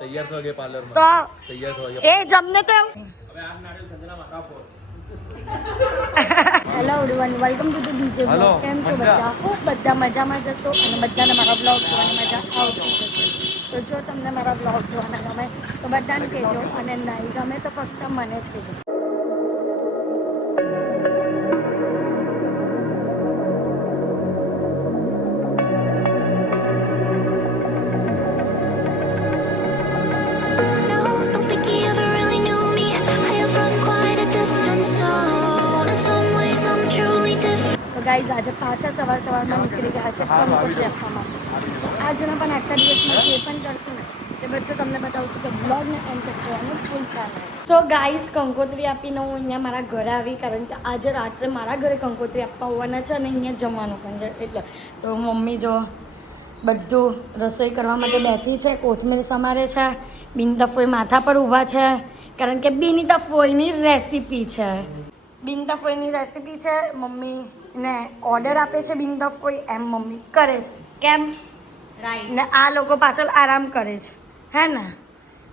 તૈયાર થવા ગયા પાર્લર માં. તો તૈયાર થવા ગયા. એ જમને તો હવે આ નારિયેળ સંજના માં કાપો. Hello everyone, welcome to the DJ blog. કેમ છો બધા? ખૂબ બધા મજામાં જશો અને બધાને મારા બ્લોગ જોવાની મજા આવતી જશે. તો જો તમને મારા બ્લોગ જોવાના ગમે તો બધાને કહેજો, અને નહીં ગમે તો ફક્ત મને જ કહેજો. ગાઈઝ આજે પાછા સવારમાં નીકળી ગયા છે કંકોત્રી આપવા માટે. આજના પણ આખા દિવસમાં જે પણ કરશું ને એ બધું તમને બતાવશું, તો બ્લોગને એન્ડ તક જોવાનું ભૂલતા નહીં. સો ગાઈઝ, કંકોત્રી આપીને હું અહીંયા મારા ઘરે આવી, કારણ કે આજે રાત્રે મારા ઘરે કંકોત્રી આપવા હોવાના છે અને અહીંયા જમવાનું પણ છે. એટલે તો મમ્મી જો બધું રસોઈ કરવા માટે બેઠી છે, કોથમીર સમારે છે, બિનતા ફોઈ માથા પર ઊભા છે, કારણ કે બિનતા ફોઈની રેસીપી છે. બિનતા ફોઈની રેસીપી છે, મમ્મીને ઓર્ડર આપે છે બિનતા ફોઈ, એમ મમ્મી કરે છે. કેમ? રાઈટ. ને આ લોકો પાછળ આરામ કરે છે, હે ને?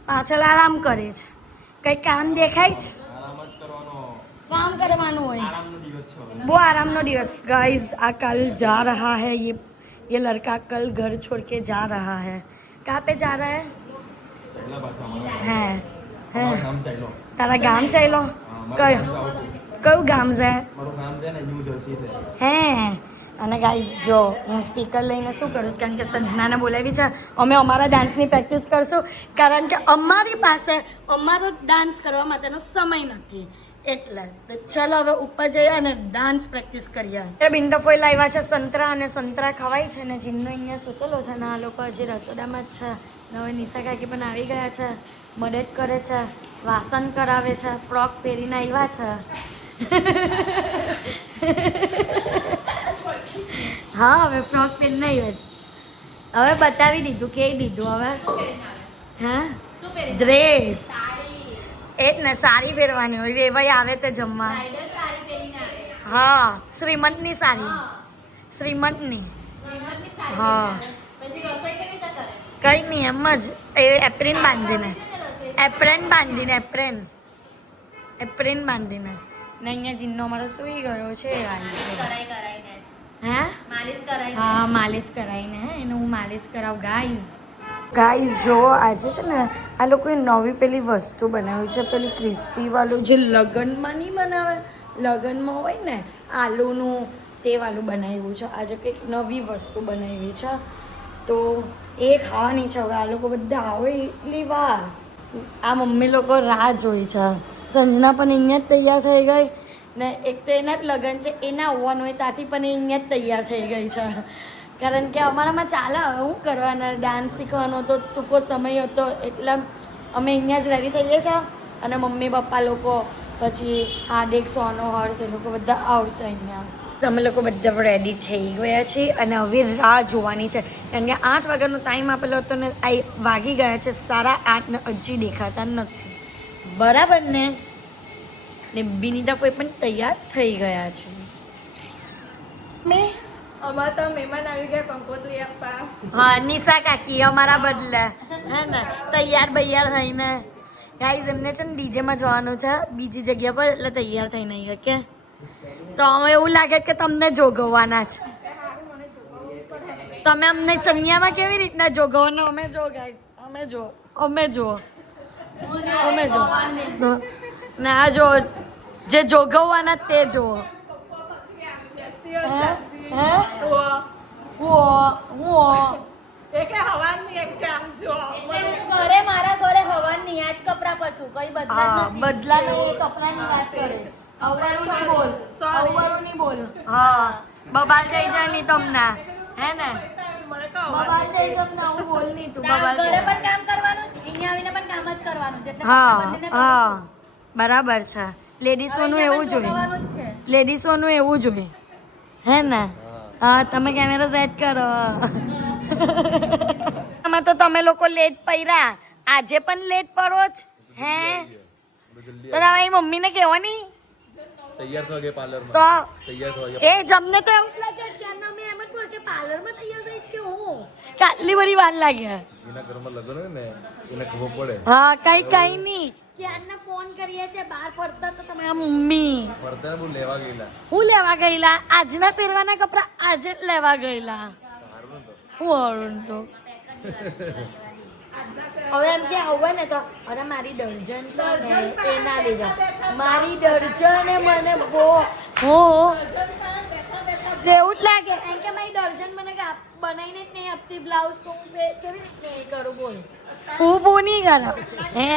પાછળ આરામ કરે છે. કંઈ કામ દેખાય છે? કામ કરવાનું હોય. બહુ આરામનો દિવસ. गाइस આ कल जा रहा है, ये लड़का कल घर छोड़ के जा रहा है. कहाँ पे जा रहा है? है તારા ગામ ચાલ્યો? કયું ગામ છે? હે. અને ગાઈઝ જો હું સ્પીકર લઈને શું કરું, કારણ કે સંજનાને બોલાવી છે, અમે અમારા ડાન્સની પ્રેક્ટિસ કરશું, કારણ કે અમારી પાસે અમારો ડાન્સ કરવા માટેનો સમય નથી. એટલે તો ચલો હવે ઉપર જઈએ અને ડાન્સ પ્રેક્ટિસ કરીએ. બિંદા ફોઈ લાવ્યા છે સંતરા, અને સંતરા ખવાય છે ને જીનનો અહીંયા સૂતેલો છે ને આ લોકો હજી રસોડામાં જ છે. હવે નિશા કાકી પણ આવી ગયા છે, મદદ કરે છે, વાસણ કરાવે છે, ફ્રોક પહેરીને આવ્યા છે. હા હવે ફ્રોક પહેરીને આવ્યા, હવે બતાવી દીધું, કહી દીધું. હવે હા ડ્રેસ એ જ ને, સાડી પહેરવાની હોય, વેવાઈ આવે તે જમવા. હા શ્રીમંતની સાડી, શ્રીમંતની. હા કંઈ નહીં, એમ જ એ એપ્રિન બાંધીને, એપ્રેન બાંધીને, એપ્રેન બાંધીને. ને અહીંયા જીન્નો અમારો સૂઈ ગયો છે. હા માલિશ કરાવીને, હે એને હું માલિશ કરાવું. ગાઈઝ જો આજે છે ને આ લોકોએ નવી પેલી વસ્તુ બનાવી છે, પેલી ક્રિસ્પી વાળું જે લગ્નમાં નહીં બનાવે, લગ્નમાં હોય ને આલુનું, તે વાળું બનાવ્યું છે. આજે કંઈક નવી વસ્તુ બનાવી છે, તો એ ખાવાની છે. હવે આ લોકો બધા આવે એટલી વાર, આ મમ્મી લોકો રાહ જોઈ છે. સંજના પણ અહીંયા જ તૈયાર થઈ ગઈ, ને એક તો એના જ લગ્ન છે, એના આવવાનું હોય ત્યાંથી પણ એ અહીંયા જ તૈયાર થઈ ગઈ છે, કારણ કે અમારામાં ચાલે. શું કરવાના, ડાન્સ શીખવાનો તો ટૂંકો સમય હતો, એટલે અમે અહીંયા જ રેડી થઈએ છીએ. અને મમ્મી પપ્પા લોકો, પછી હાર્દિક, સોનો, હર્ષ, એ લોકો બધા આવશે અહીંયા. અમે લોકો બધા રેડી થઈ ગયા છીએ અને હવે રાહ જોવાની છે, કારણ કે 8 વાગ્યાનો ટાઈમ આપેલો હતો ને આ વાગી ગયા છે 8:30 ને હજી દેખાતા નથી. બરાબર ને? ને બિનિતા કોઈ પણ તૈયાર થઈ ગયા છે. અમારા તો મહેમાન આવી ગયા કંકોત્રી આપવા. હા નિશા કાકી અમારા બદલે, હે ને, તૈયાર બૈયાર થઈને. ગાઈઝ એમને છે ને ડીજેમાં જવાનું છે બીજી જગ્યા પર, એટલે તૈયાર થઈને આવી. કે તો અમે એવું લાગે કે તમને જોગવવાના છે. તમે અમને ચણિયામાં કેવી રીતના જોગવવાના? અમે જો ગાઈઝ, અમે જો ના જો જે જોગવવાના તે જુઓ. બદલાનો એ કપડાની વાત કરે. અવળું બોલ. હા બબાલ થઈ જાય નહીં તમને, હે ને? બબાલ થઈ જાય ને હું બોલ નહીં, તું બબાલ. ઘરે પણ કામ કરવાનું છે, અહીંયા આવીને પણ કામ જ કરવાનું છે. હા બરાબર છે. લેડીઝોનું એવું જોઈએ, લેડીઝોનું એવું જોઈએ, હે ને? હા તમે કેમેરા સેટ કરો. આમાં તો તમે લોકો લેટ પડ્યા, આજે પણ લેટ પડો જ. હે તો તમારી મમ્મીને કહેવાની તૈયાર થવા ગયા પાર્લરમાં. તો તૈયાર થવા ગયા. એ જમને તો એવું જ લાગે ત્યારના મેં એમ જ બોલ કે પાર્લરમાં તૈયાર થઈ કે હું કે આટલી બધી વાર લાગે. એના ઘરમાં લગ્ન હોય ને એને ખબર પડે. હા કઈ નહીં ક્યારના ફોન કરીએ છે બહાર પડતા તો તમે મમ્મી પડતા બહુ લેવા ગયેલા. હું લેવા ગયેલા આજના પહેરવાના કપડા આજે જ લેવા ગયેલા. સારું તો. હું અરુણ તો હવે એમ કે આવું ને તો અરે મારી દર્જન છે ને એના લીધે મારી દર્જન મને બહુ હું એવું જ લાગે એમ કે મારી દર્જન મને બનાવીને જ નહીં આપતી બ્લાઉઝ તો હું કેવી રીતે એ કરું બોલ ફૂ નહીં કરો હે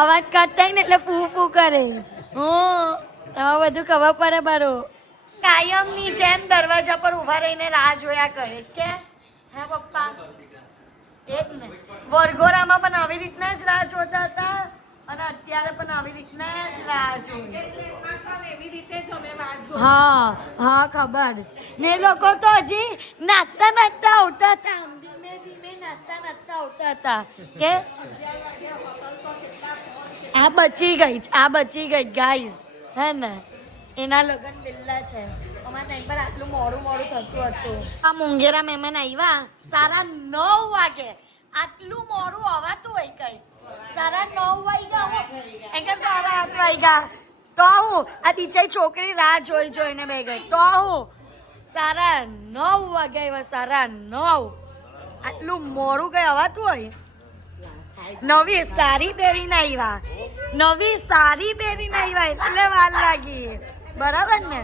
અવાજ કરતા ને એટલે ફૂ કરે હું એમાં બધું ખબર પડે બરો કાયમની જેમ દરવાજા પર ઊભા રહીને રાહ જોયા કરે કે હે પપ્પા એ જ ને વરઘોડામાં પણ આવી રીતના જ રાહ જોતા હતા અને અત્યારે પણ આવી રીતના જ રાહ જોઈએ હા હા ખબર છે ને લોકો તો હજી નાચતા નાચતા આવતા હતા આમ ધીમે ધીમે નાચતા નાચતા આવતા હતા કે આ બચી ગઈ ગાઈઝ હે ને એના લગન પેલા છે અમારા ટાઈમ પર આટલું મોડું થતું હતું આ મુંગેરા મહેમાન આવ્યા 9:30 વાગે આટલું મોડું હવાતું હોય કઈ 9:30 વાગ્યા એમ કે 8:30 વાગ્યા તો હું આ બિચારી છોકરી રાહ જોઈને બે ગઈ તો હું 9:30 વાગ્યા 9:30 આટલું મોડું કઈ હવાતું હોય નવી સાડી પહેરીને આવ્યા એટલે વાર લાગી બરાબર ને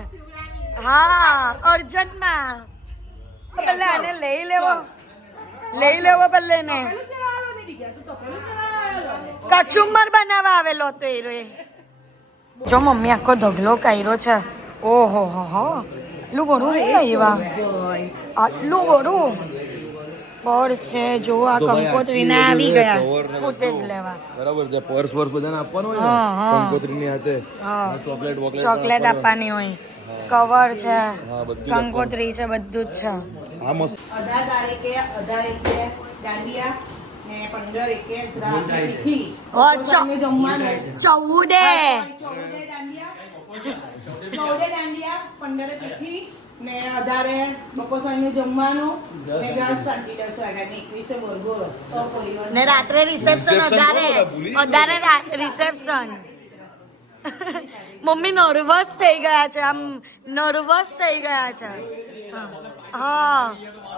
હા અર્જન્ટમાં પેલા આને લઈ લેવો પેલે ને કચુંબર બનાવવા આવેલો હતો એ જો મમ્મી આખો ઢગલો કર્યો છે ઓહો હો એટલું બધું આવ્યા આટલું બધું પર્સ છે જો આ કંકોત્રીના આવી ગયા ફૂટેજ લેવા બરાબર છે. પર્સ બધાને આપવાનું હોય ને કંકોત્રીની હાથે ચોકલેટ આપવાની હોય કવર છે હા બધું કંકોત્રી છે બધું જ છે આ મસ્ત 18 તારીખે દાંડિયા ને 15 એકે તીખી જમવાનું 14 દાંડિયા 15 તીખી ને 18 બપોર સાંજનું જમવાનું ને રાત શાંતિ 10 વાગ્યા ને 21 વરઘોડો સૌ પરિવાર ને રાત્રે રિસેપ્શન અધારે રિસેપ્શન મમ્મી નર્વસ થઈ ગયા છે હા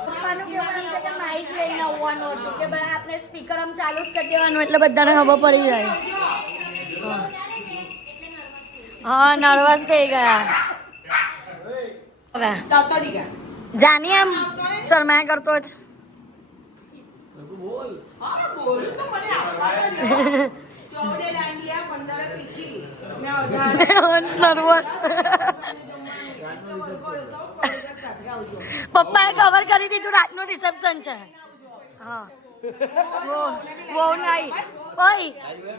પપ્પાનું કહેવાનું છે કે માઇક લઈને આવવાનું હતું કે ભાઈ આપણે સ્પીકર આમ ચાલુ જ કરી દેવાનું એટલે બધાને ખબર પડી જાય હા નર્વસ થઈ ગયા હવે જાની આમ શરમાયા કરતો જ હંસ નર્વસ પપ્પાએ કવર કરી દીધું રાતનું રિસેપ્શન છે હા બહુ નાઈ ઓય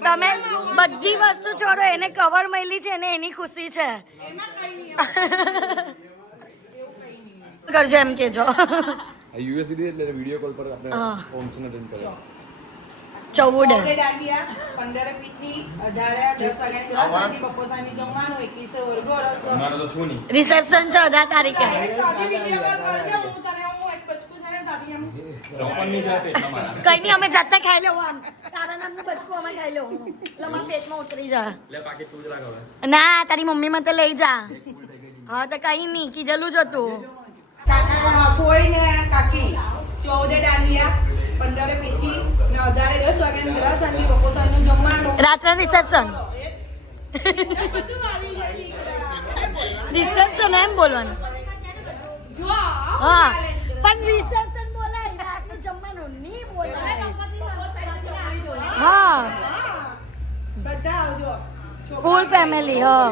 તમે બધી વસ્તુ છોડો એને કવર મળી છે ને એની ખુશી છે કરજો એમ કેજો યુએસડી એટલે વિડિયો કોલ પર આપણે ફોર્મ્સને અટેન્ડ કરે 14 દાંડિયા 15 પીઠી 18 10 વાગ્યા બપોર સાંજનું જમવાનું 21 વરઘોડો મારો તો છું નહીં રિસેપ્શન છે 18 તારીખે કઈ નહીં અમે જાતે ખાઈ લેવું આમ તારા નામનું બચકું અમે ખાઈ લેવું એટલે અમારા પેટમાં ઉતરી જા લે પાકીટ તું જ રાખ હવે. ના તારી મમ્મી મને લઈ જા હા તો કઈ નહીં કીધેલું જ હતું ફોઈ ને કાકી 14 દાંડિયા 15 પીઠી ને 18 10 વાગ્યા રાત સાંજની બપોર સાંજનું જમવાનું રાત્રે રિસેપ્શન એમ બોલવાનું હા પણ રિસેપ્શન બોલાય રાતનું જમવાનું નહીં બોલાય હા બધા આવજો ફૂલ ફેમિલી હા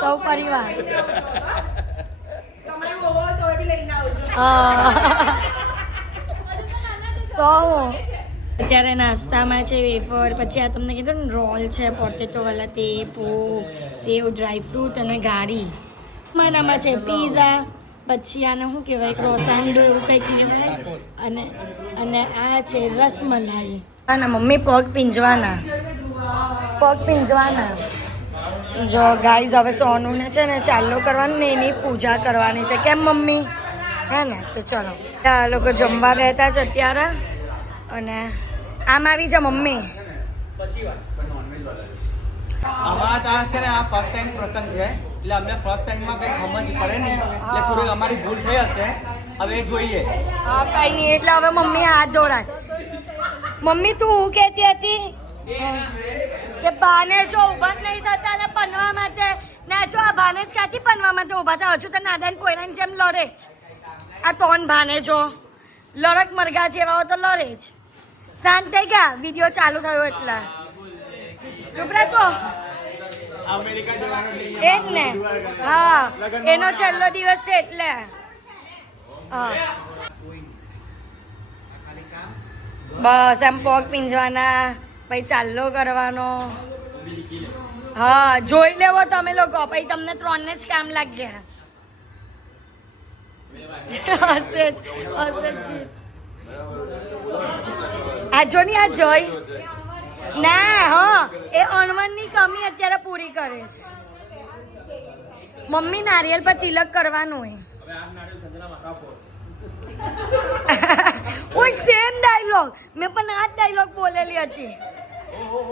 સૌ પરિવાર તમારે બહુ તો એ બી લઈને આવજો હા તો અત્યારે નાસ્તામાં છે વેફર પછી આ તમને કીધું ને રોલ છે પોટેટો વાળા તે સેવ ડ્રાયફ્રૂટ અને ગારી મારામાં છે પીઝા પછી આને શું કહેવાય ક્રોસાન્ડો એવું કંઈક કહેવાય અને આ છે રસમલાઈ આના મમ્મી પગ પીંજવાના જો ગાઈઝ હવે સોનુને છે ને ચાલો કરવાનું ને એની પૂજા કરવાની છે કેમ મમ્મી હે ને તો ચલો આ લોકો જમવા બેઠા છે અત્યારે અને આમ આવી જા મમ્મી અમારા ત્યાં છે ને આ ફર્સ્ટ ટાઈમ પ્રસંગ છે એટલે અમને ફર્સ્ટ ટાઈમમાં કંઈ સમજ પડે નહીં એટલે થોડીક અમારી ભૂલ થઈ હશે હવે જોઈએ. હા કઈ નહીં એટલે હવે મમ્મી હાથ ધોરાય મમ્મી તું હું કહેતી હતી કે બાને જો ઊભા જ નહીં થતા ને પનવા માટે ના જો આ બાને જ ક્યાંથી પનવા માટે ઊભા થાય હજુ તો નાદાન પોયરાની જેમ લડે જ આ તોન ભાને જો લડક મરઘા જેવા હોય તો લડે જ શાંત થઈ ગયા વિડીયો ચાલુ થયો એટલે ચૂપ રહે તો એ જ ને હા એનો છેલ્લો દિવસ છે એટલે હા બસ એમ પગ પીંજવાના પછી ચાલ્લો કરવાનો હા જોઈ લેવો તમે લોકો પછી તમને 3 ને જ કામ લાગ્યા હશે જ આ જો ની આ જોઈ ના હા એ અણવણની કમી અત્યારે પૂરી કરે છે મમ્મી નારિયેલ પર તિલક કરવાનું હોય ઓય સેમ ડાયલોગ મેં પણ આ ડાયલોગ બોલેલી હતી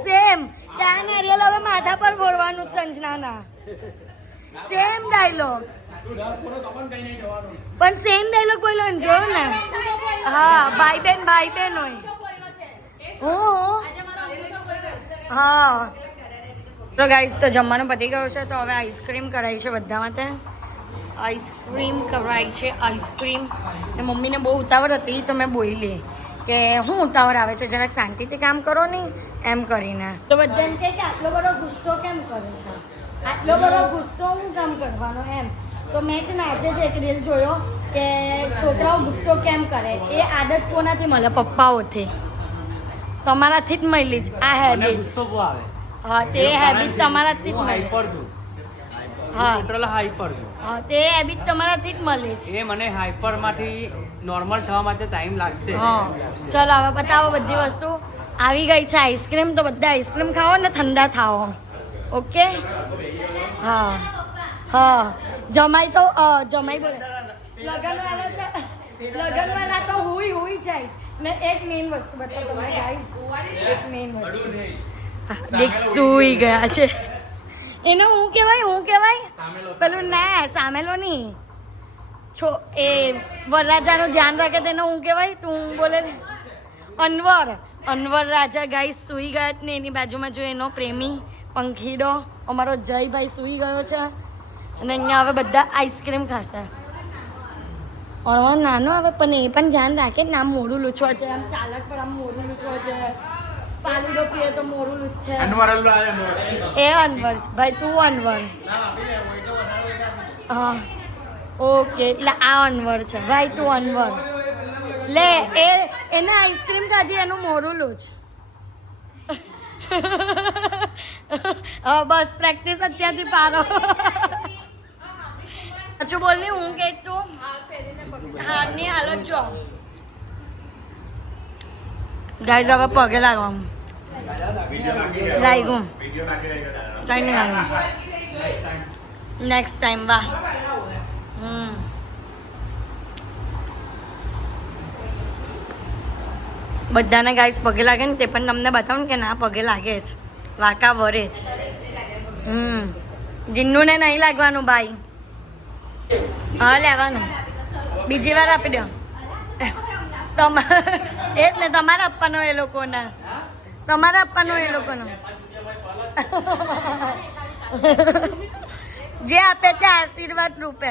સેમ ત્યાં નારિયેલ હવે માથા પર ફોડવાનું સંજનાના સેમ ડાયલોગ પણ સેમ ડાયલોગ બોલ્યો ને જો ને હા ભાઈ બેન હોય હો હા તો ગાઈસ તો જમવાનું પતી ગયું છે તો હવે આઈસ્ક્રીમ કરાવી છે બધા માટે આઈસ્ક્રીમ કરાવી છે આઈસ્ક્રીમ ને મમ્મીને બહુ ઉતાવળ હતી તો મેં બોલી કે હું ઉતાવળ આવે છે જરાક શાંતિથી કામ કરો નહીં એમ કરીને તો બધા એમ કહે કે આટલો બધો ગુસ્સો કેમ કરે છે આટલો બધો ગુસ્સો હું કામ કરવાનો એમ તો મેં છે ને આજે જ એક રીલ જોયો કે છોકરાઓ ગુસ્સો કેમ કરે એ આદત કોનાથી મળે પપ્પાઓથી તમારાથી જ મળી જ આ હેબિટ ગુસ્સો બહુ આવે હા તે હેબિટ તમારાથી જ મળે હાઈપર છું હા ટોટલ હાઈપર છું હા તે હેબિટ તમારાથી જ મળે છે એ મને હાઈપર માંથી નોર્મલ થવા માટે ટાઈમ લાગશે. હા ચલો હવે બતાવો બધી વસ્તુ આવી ગઈ છે આઈસ્ક્રીમ તો બધા આઈસ્ક્રીમ ખાઓ ને ઠંડા થાઓ ઓકે હા હા જમાઈ તો જમાઈ બોલે લગનવાલા તો હુઈ જાય ને એક મેઇન વસ્તુ બતાવો તમે ગાઈસ એક મેઇન વસ્તુ દેખ સૂઈ ગયા છે એનો હું કહેવાય પેલું ના સામેલો નહીં છો એ વરરાજાનું ધ્યાન રાખે તેનો હું કહેવાય તું બોલે ને અનવર રાજા ગાઈસ સૂઈ ગયા જ ને એની બાજુમાં જો એનો પ્રેમી પંખીડો અમારો જયભાઈ સૂઈ ગયો છે અને અહીંયા હવે બધા આઈસ્ક્રીમ ખાશે અણવા નાનો આવે પણ એ પણ ધ્યાન રાખે ને આમ મોઢું લૂછવા છે આમ ચાલક પર આમ મોઢું લૂછવા છે ફાલુડો પીએ તો મોઢું લૂછે એ અનવર ભાઈ તું અનવર હા ઓકે એટલે આ અનવર છે ભાઈ તું અનવર લે એને આઈસ્ક્રીમ ખાધી એનું મોઢું લૂછ હા બસ પ્રેક્ટિસ અત્યારથી પારો પાછું બોલની હું કે તું હારની હાલત જો ગાઈઝ હવે પગે લાગવાનું લાગ્યું કઈ નહીં લાગ્યું નેક્સ્ટ ટાઈમ વાહ બધાને ગાઈઝ પગે લાગે ને તે પણ તમને બતાવું ને કે ના પગે લાગે જ વાંકા વરે જ જીન્નુને નહીં લાગવાનું ભાઈ હા લેવાનું બીજી વાર આપી દો એ જ ને તમારે આપવાનો એ લોકોને તમારે આપવાનો એ લોકોનો જે આપે તે આશીર્વાદ રૂપે